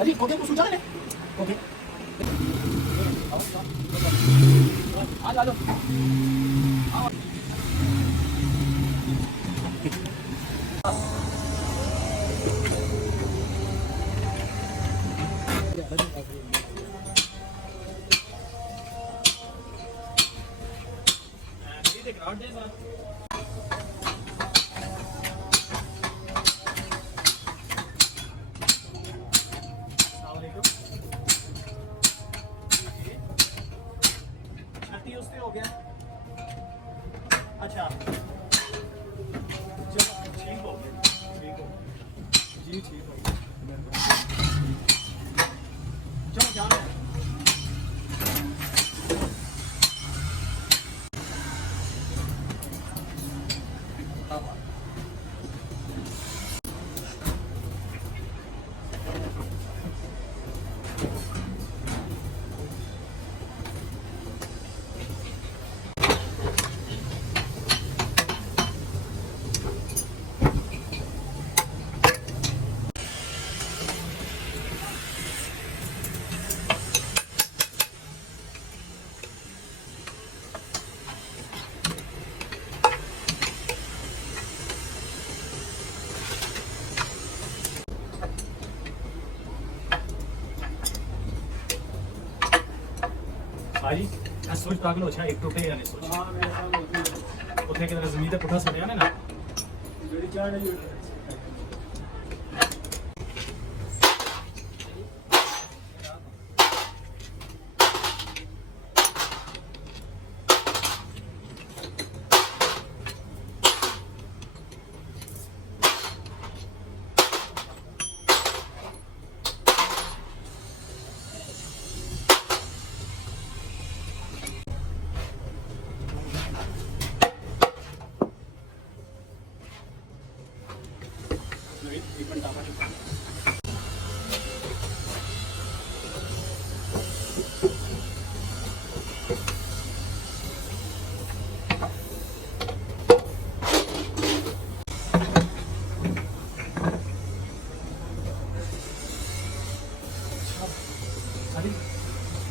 अजी ओके को सूझा है ओके आ लो हो गया अच्छा चलो ठीक हो गया ठीक हो जी ठीक हो चलो जा रहे हैं भाई मैं सोच पागल हो एक टुटे या नहीं सोच हां मेरे साथ होती है उठे के जमीन पे पुठा सड़या ना जेडी चाह नहीं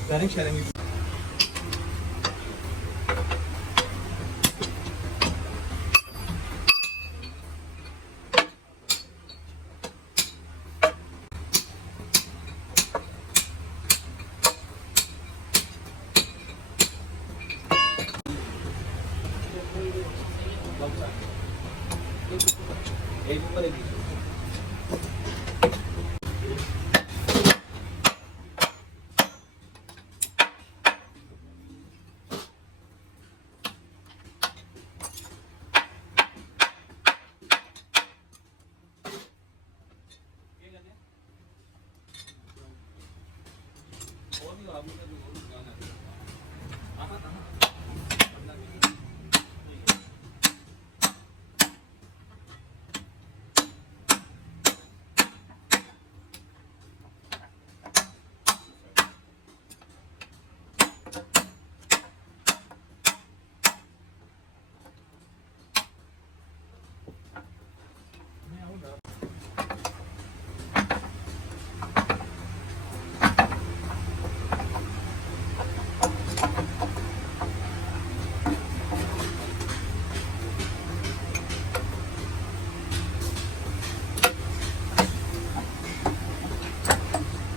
Sharing sharing एक ऊपर एक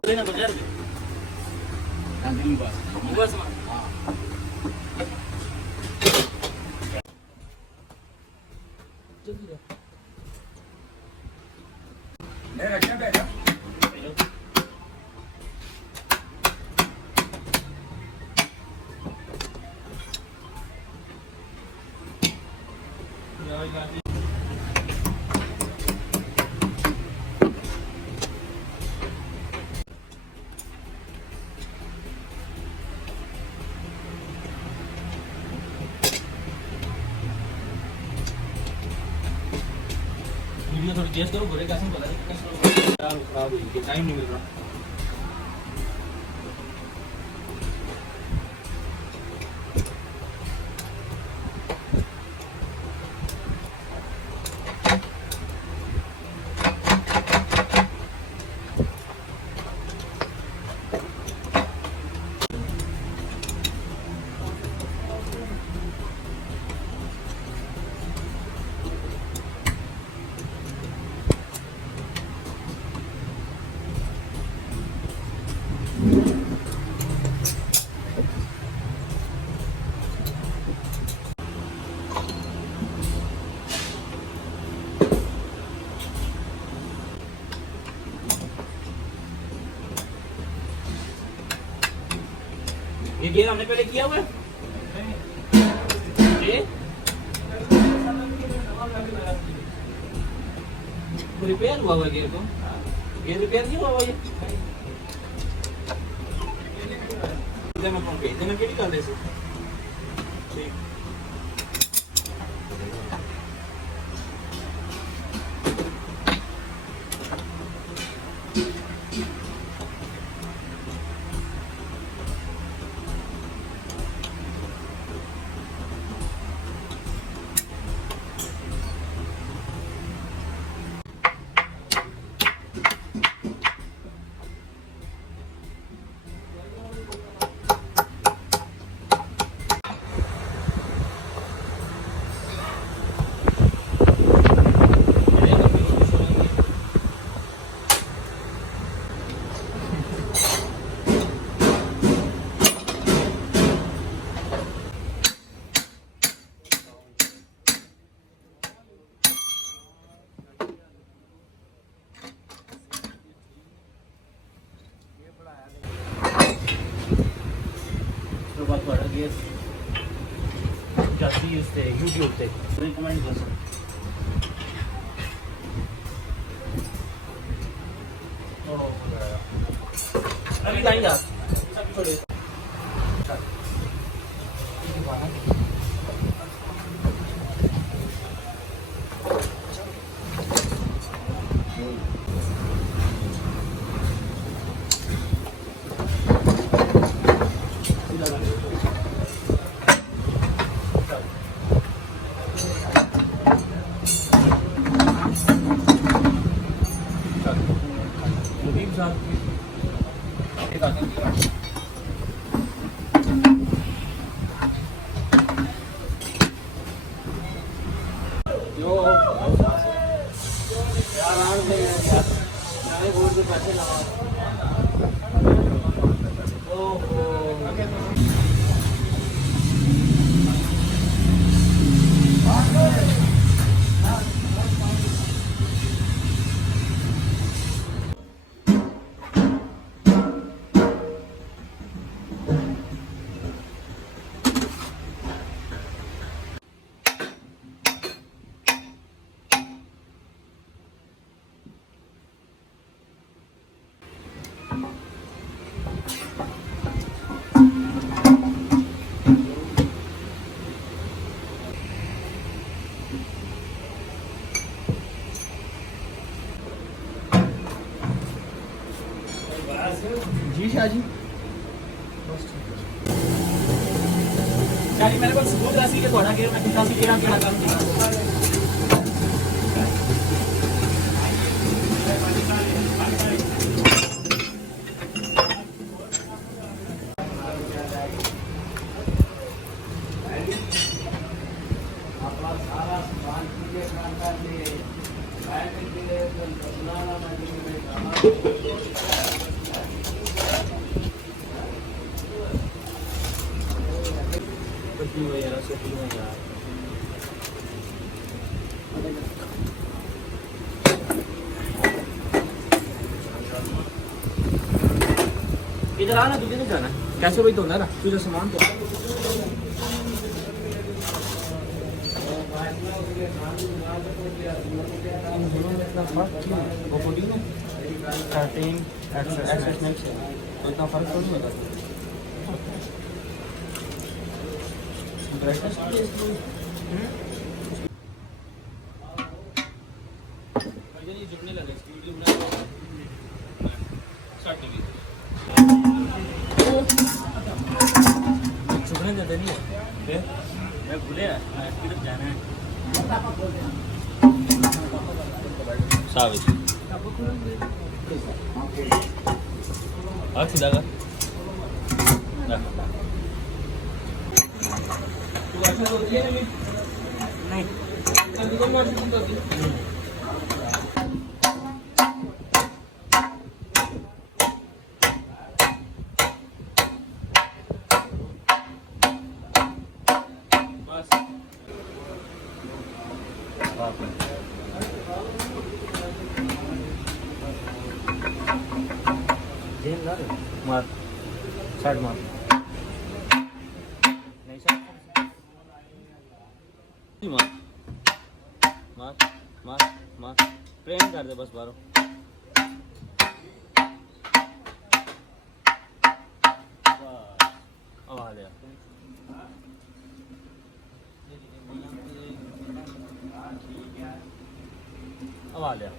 तो जर बस टेस्ट करो बुरे कैसे बता दे खराब हुई टाइम नहीं मिल रहा ये गेयर हमने पहले किया हुआ है ये रिपेयर हुआ हुआ गेयर को ये रिपेयर नहीं हुआ हुआ ये मैं कौन पे देना के निकाल दे से ठीक जाती उसते YouTube पे कमेंट कर सकते अभी जाएंगे आप छोड़िए जी शाह जी शाह मेरे को सबूत राशि के थोड़ा गेर में कितना सी केड़ा केड़ा काम किया इधर आना तुझे नहीं जाना कैसे भाई तो ना तुझे सामान तो वो 14 13 एक्सेस नहीं है तो इतना फर्क थोड़ी होगा ये जुड़ने लगा इसकी वीडियो बना स्टार्ट करिए। चुभने देते नहीं है मैं भूले इसकी तरफ जाना है साविश सीधा कर नहीं मार साइड मार नहीं साइड मार मार मार मार प्रेम कर दे बस बारो अब आ गया अब आ गया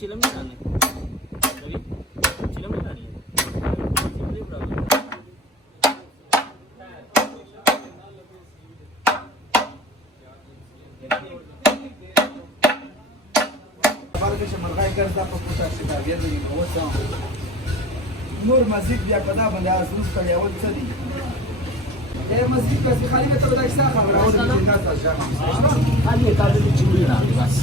चिलम नहीं खाने रवि चिलम नहीं खानी है simply problem Agora deixa eu marcar e quero dar para puxar se está vendo aí na outra. Nur masjid dia pada banda azuz kali awal tadi. Ya masjid kasi khali में तो बता ऐसा खबर और जिंदा था जाना. खाली है ताज़े की चूड़ी ना बस.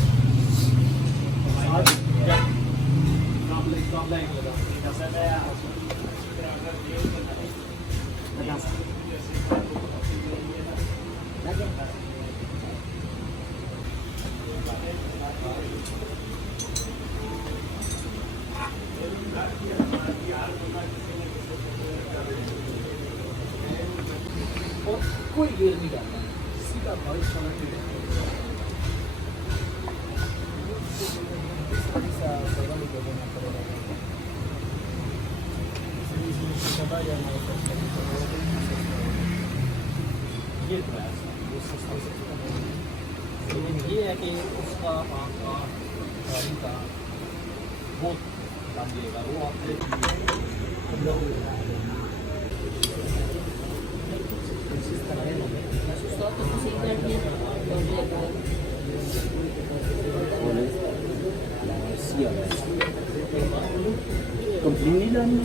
कोई देर नहीं करता सीधा भाई चला के ये है कि उसका आंका गाड़ी का बहुत काम दिएगा वो आपसे कंपनी लानी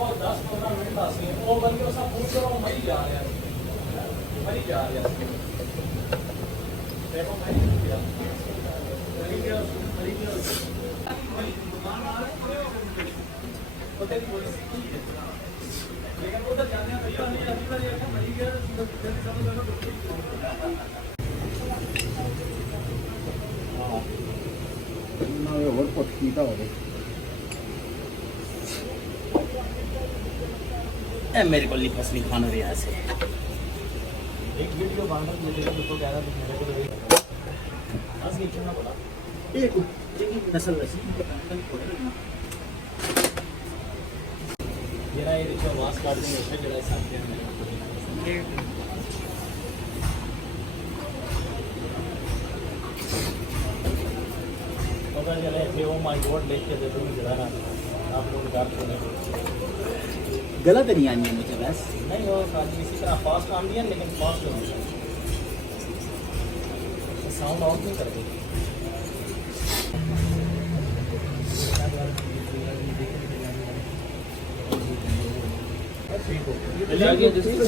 ਉਹ 10-15 ਮਿੰਟ ਦਾ ਸੀ ਉਹ ਬੰਦੇ ਉਸ ਫੋਨ ਕਰੋ ਮਰੀ ਜਾ ਰਿਹਾ ਸੀ ਦੇਖੋ ਮੈਂ ਨਹੀਂ ਗਿਆ ਮਰੀ ਗਿਆ ਉਹ ਤੇਰੀ ਬੋਲੀ ਸੀ ਲੇਕਿਨ ਉਹ ਤਾਂ ਜਾਣਿਆ ਭਈਆ ਨਹੀਂ ਅभी वाली अच्छा मरी गया तो जल्दी समझ लो ਨਾ ਹੋਰ ਪੁੱਟ ਕੀਤਾ ਹੋਵੇ ए मेरे को नहीं फसली खाना रहा से एक वीडियो बन रहा है मुझे तो कह रहा था मेरे को तो आज ये चुना बोला एक नस्ल रसी मेरा ये जो आवाज काट देंगे उसमें जरा साथ में पता चला कि ओ माय गॉड लेके दे दूंगा जरा ना आप लोग कार सुने गलत नहीं आनी है मुझे बस नहीं वो खाली इसी तरह फास्ट आम दिया लेकिन फास्ट हो साउंड ऑफ नहीं कर देती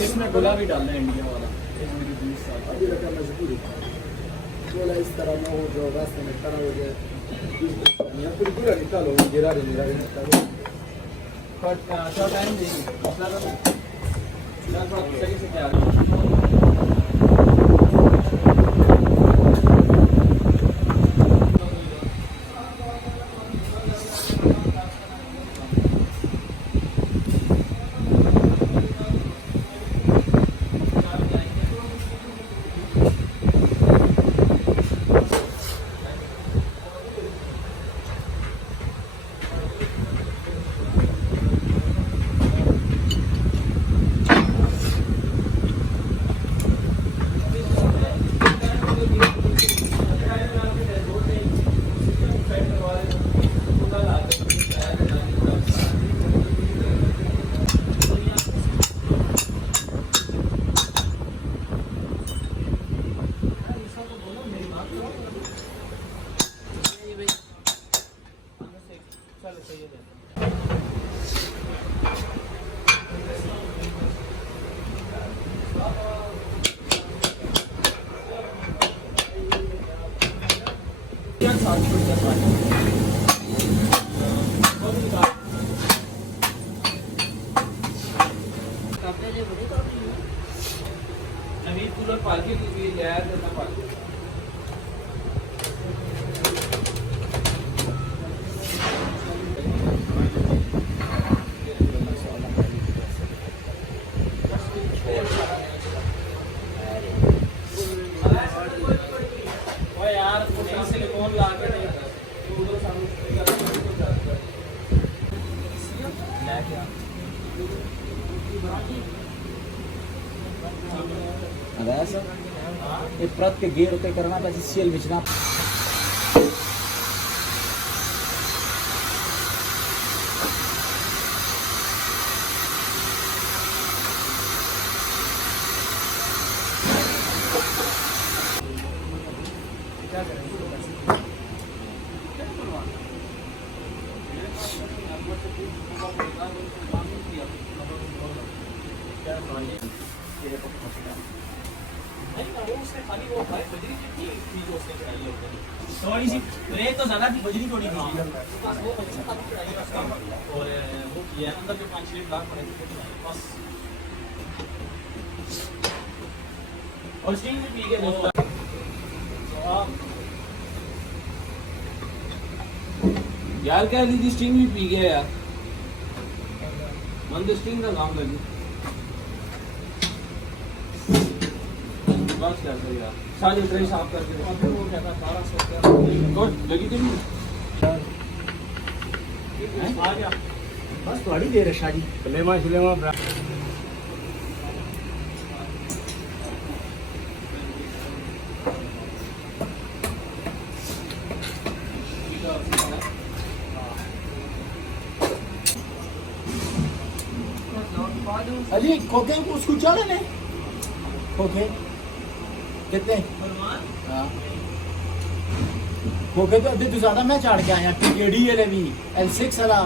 इसमें गुलाबी डालना है इंडिया वाला अभी रखा मजबूरी बोला इस तरह न हो जो रास्ते में खड़ा हो जाए पूरी पूरा निकालो गिरा निकालो अच्छा टाइम देंगे लगभग सही से क्या नवीन कूलर पार्किंग की लिया है ना पार्किंग यार सिलिकॉन ला के ये प्रत के गेर पे करना था सीएल बेचना थोड़ी सी रेत तो ज्यादा थी बजरी थोड़ी थी और वो किया अंदर जो 5-6 लाख पड़े थे बस और स्टील भी पी गए तो आप यार क्या लीजिए स्टिंग भी पी गया यार मन तो स्टिंग का काम लगी बस क्या सही यार सारी ट्रे साफ करके अभी वो कहता 1200 गुड लगी तो नहीं आ गया बस थोड़ी देर है शादी सलेमा अली खोखे को उसको चले ने खोखे कितने हाँ खोखे तो अभी तो ज्यादा मैं चाड़ के आया टीकेडी है भी L6 वाला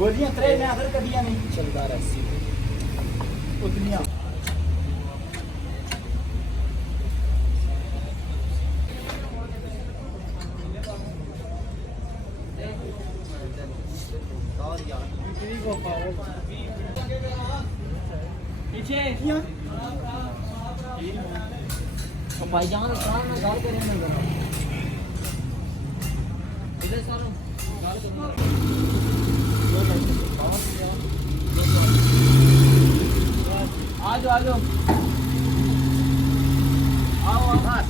गोलियां त्रे में आखिर कदियां नहीं चलता रहा उतनियां पीछे भाईजान काम में गाल करें ना जरा इधर सारो गाल करना आ जाओ आओ बस